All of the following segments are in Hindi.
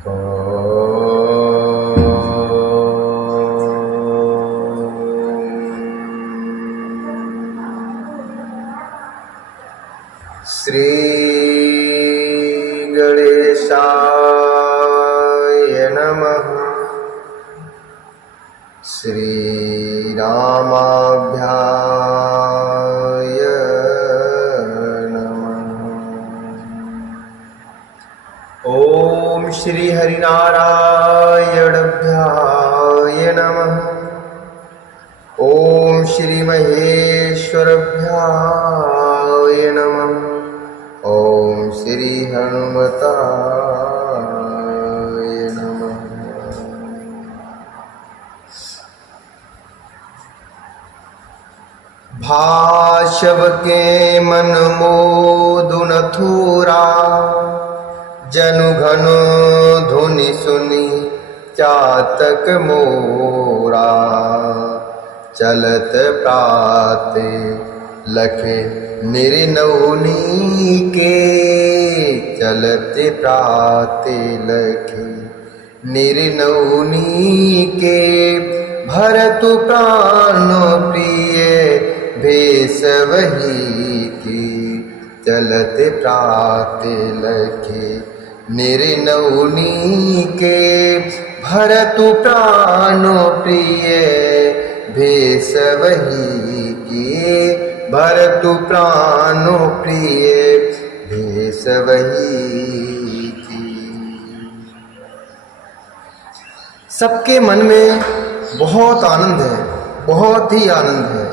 श्री गणेशाय नमः। श्री रामाभ्याय नमः। ओम श्री हरिनारायणाभ्याय नमः। ओम श्री महेश्वराभ्याय नमः। ओम श्री हनुमताय नमः। भाषव के मन मोदुन थोरा, जनु घन धुनि सुनी चातक मोरा। चलत प्राते लखे निर्नौनी के, चलते प्राते लखे निर्नौनी के। भरतु प्राण प्रिय भेष वही की, चलते प्राते लखे निर्नौनी के। भरतु प्राण प्रिय भेष वही की, भरतु प्राणो प्रिय भेष वही की। सबके मन में बहुत आनंद है, बहुत ही आनंद है।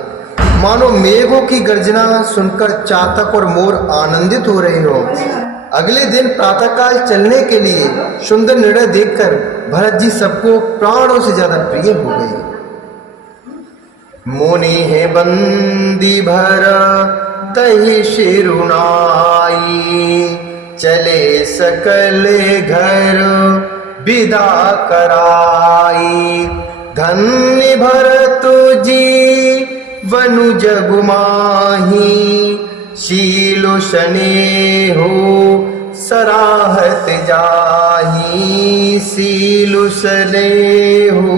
मानो मेघों की गर्जना सुनकर चातक और मोर आनंदित हो रहे हो। अगले दिन प्रातःकाल चलने के लिए सुंदर निर्णय देखकर भरत जी सबको प्राणों से ज्यादा प्रिय हो गए। मुनि है बंदी भर तहि शिरुनाई, चले सकले घर विदा कराई। धन्य भरत जी वनु जगु माही, शीलो स्नेहो सराहत जाही। शीलो स्नेहो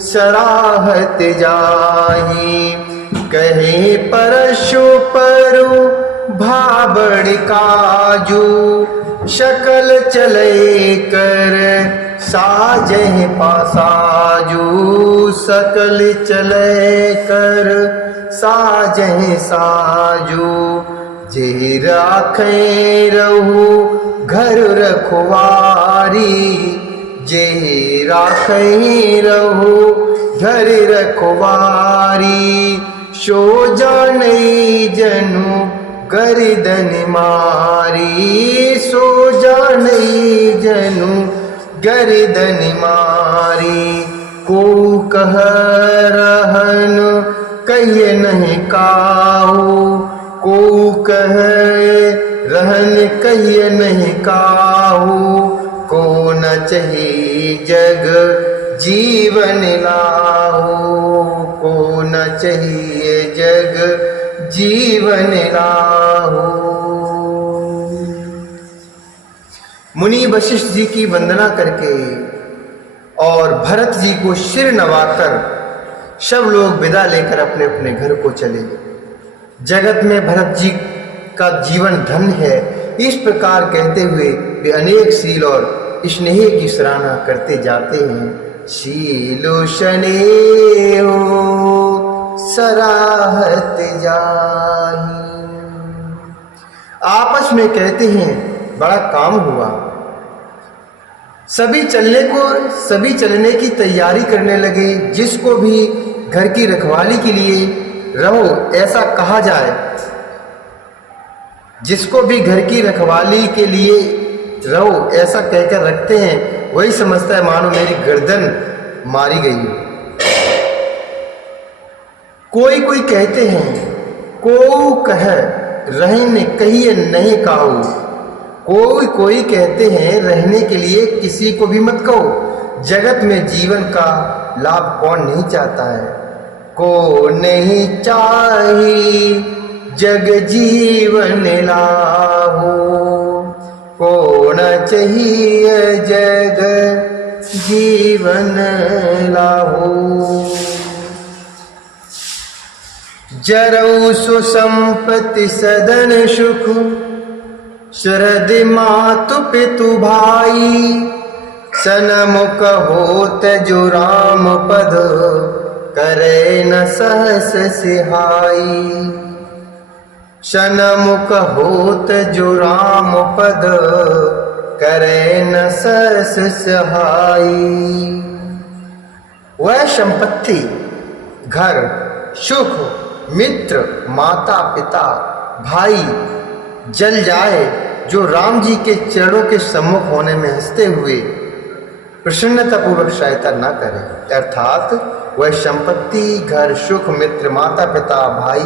सराहत जाही। कहे परशु परु भाबड़ काजू, शकल चले कर साजह पासाजू। सकल चले कर साजह साजू। जे राखे रहू घर रखवारी, जे राखे रहू घर रखवारी। सो जाने जनु गर्दन मारी, सो जाने जनु गर्दन मारी। को कह रहन कहिए नहीं काहू, को कह रहन कहिए नहीं काहू। को न चाहिए जग जीवन लाहू, को न चाहिए जग जीवन लाहू। मुनि वशिष्ठ जी की वंदना करके और भरत जी को सिर नवाकर सब लोग विदा लेकर अपने अपने घर को चले। जगत में भरत जी का जीवन धन्य है, इस प्रकार कहते हुए वे अनेक शील और स्नेह की सराहना करते जाते हैं। शीलो स्नेहो सराहत जाही। आपस में कहते हैं बड़ा काम हुआ। सभी चलने की तैयारी करने लगे। जिसको भी घर की रखवाली के लिए रहो ऐसा कहा जाए, जिसको भी घर की रखवाली के लिए रहो ऐसा कहकर रखते हैं, वही समझता है मानो मेरी गर्दन मारी गई। कोई कोई कहते हैं को कह रहने कहिए नहीं काहू। कोई कोई कहते हैं रहने के लिए किसी को भी मत कहो। जगत में जीवन का लाभ कौन नहीं चाहता है। को नहीं चाही जग जीवन लाहो, को न चाहिए जग जीवन लाहो। जरऊ सुसंपत्ति सदन सुख शरद मातु पितु भाई। सनमुख होत जो राम पद करे न सहस सिहाई। सनमुख होत जो राम पद करे न सहस सहाई। वह संपत्ति, घर, सुख, मित्र, माता पिता, भाई जल जाए जो राम जी के चरणों के सम्मुख होने में हंसते हुए प्रसन्नता पूर्वक सहायता न करे। अर्थात वह संपत्ति, घर, सुख, मित्र, माता पिता, भाई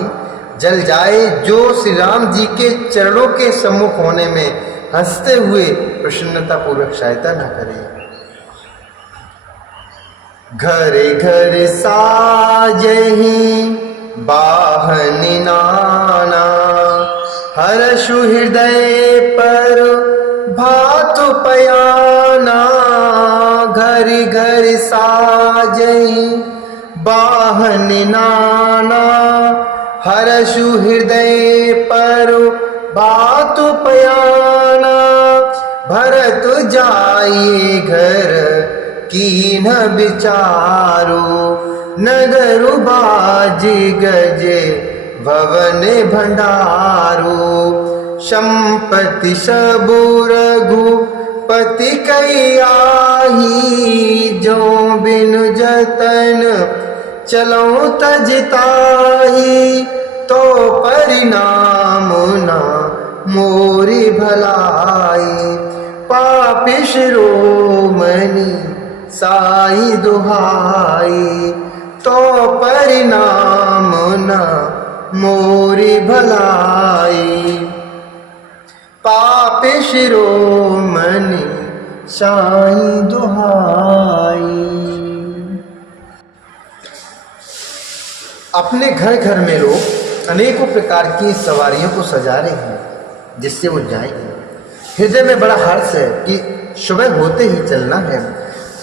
जल जाए जो श्री राम जी के चरणों के सम्मुख होने में हंसते हुए प्रसन्नता पूर्वक सहायता न करे। घर घर साजहि बाहनि नाना। हर्षु हृदय पर भातु पयाना। घर घर साजहि बाहनि नाना। हर्षु हृदय पर भातु पयाना। भरत जाए घर कीन विचारो। नगर बाज गजे भवन भंडारो। संपत्ति सबु रघुपति कई आही। जो बिनु जतन चलो तजताही। तो परिणाम ना मोरी भलाई। पापी शिरोमणि साई दुहाई। तो परिणाम न मोरी भलाई। पापी शिरोमणि साई दुहाई। अपने घर घर में लोग अनेकों प्रकार की सवारियों को सजा रहे हैं जिससे वो जाएंगे। हृदय में बड़ा हर्ष है कि सुबह होते ही चलना है।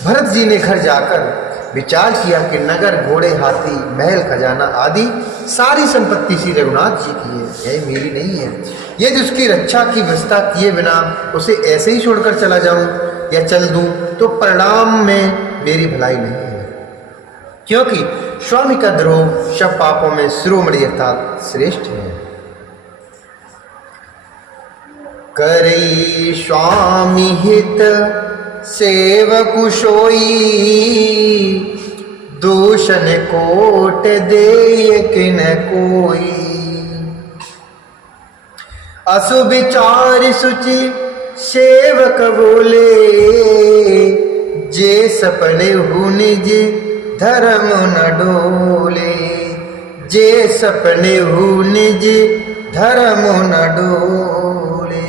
भरत जी ने घर जाकर विचार किया कि नगर, घोड़े, हाथी, महल, खजाना आदि सारी संपत्ति श्री रघुनाथ जी की है, यह मेरी नहीं है। यदि उसकी रक्षा की व्यवस्था किए बिना उसे ऐसे ही छोड़कर चला जाऊं या चल दूं तो परिणाम में मेरी भलाई नहीं है। क्योंकि स्वामी का द्रोह सब पापों में शिरोमणि अर्थात श्रेष्ठ है। करी स्वामी हित सेवकु सोई। दूषण कोट देय किन कोई। असुविचार सुचि सेवक बोले। जे सपने हु निज धर्म न डोले। जे सपने हु निज धर्म न डोले।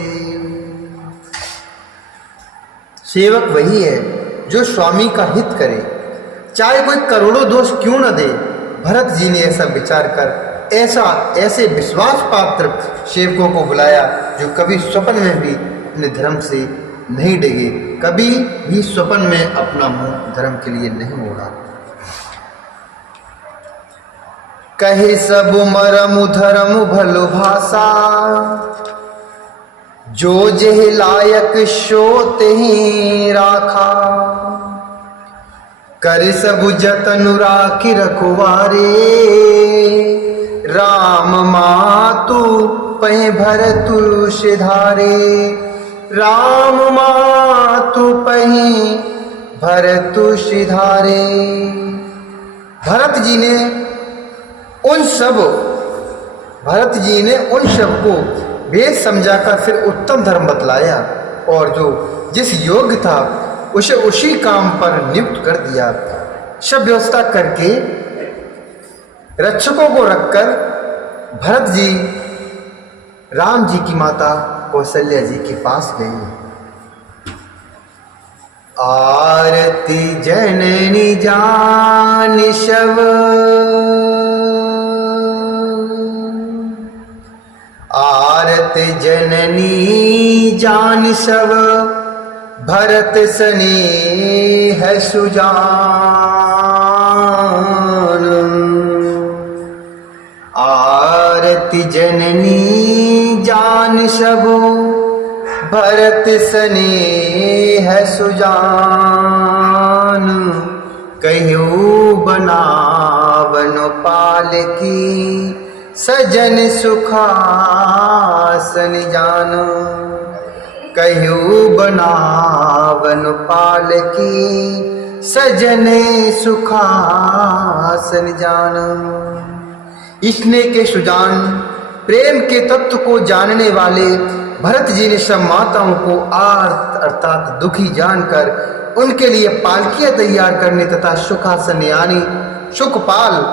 सेवक वही है जो स्वामी का हित करे, चाहे कोई करोड़ों दोष क्यों न दे। भरत जी ने ऐसा विचार कर ऐसे विश्वास पात्र सेवकों को बुलाया जो कभी स्वप्न में भी अपने धर्म से नहीं डिगे, कभी भी स्वप्न में अपना मुंह धर्म के लिए नहीं मोड़ा। कहे सब मरमु धर्म भलो भाषा। जो जेह लायक सो तेहि राखा। कर सब जतन राखि रखवारे। राम मातु पहि भरतु सिधारे। राम मातु पहि भरतु सिधारे। भरत जी ने उन सब को वेद समझाकर फिर उत्तम धर्म बतलाया और जो जिस योग्य था उसे उसी काम पर नियुक्त कर दिया। सब व्यवस्था करके रक्षकों को रखकर भरत जी राम जी की माता कौशल्या जी के पास गए। आरती जननी जान शव। आरती जननी जान सब भरत स्नेह सुजान। आरती जननी जान सब भरत स्नेह सुजान। कह्यो बनावन पालकी सजन सुखासन जान। कह्यो बनावन पालकी सजन सुखासन जान। स्नेह के सुजान, प्रेम के तत्व को जानने वाले भरत जी ने सब माताओं को आर्त अर्थात दुखी जानकर उनके लिए पालकियां तैयार करने तथा सुखासन यानी सुखपाल,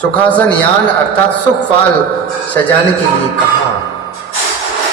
सुखासन यान अर्थात सुखपाल सजाने के लिए कहा।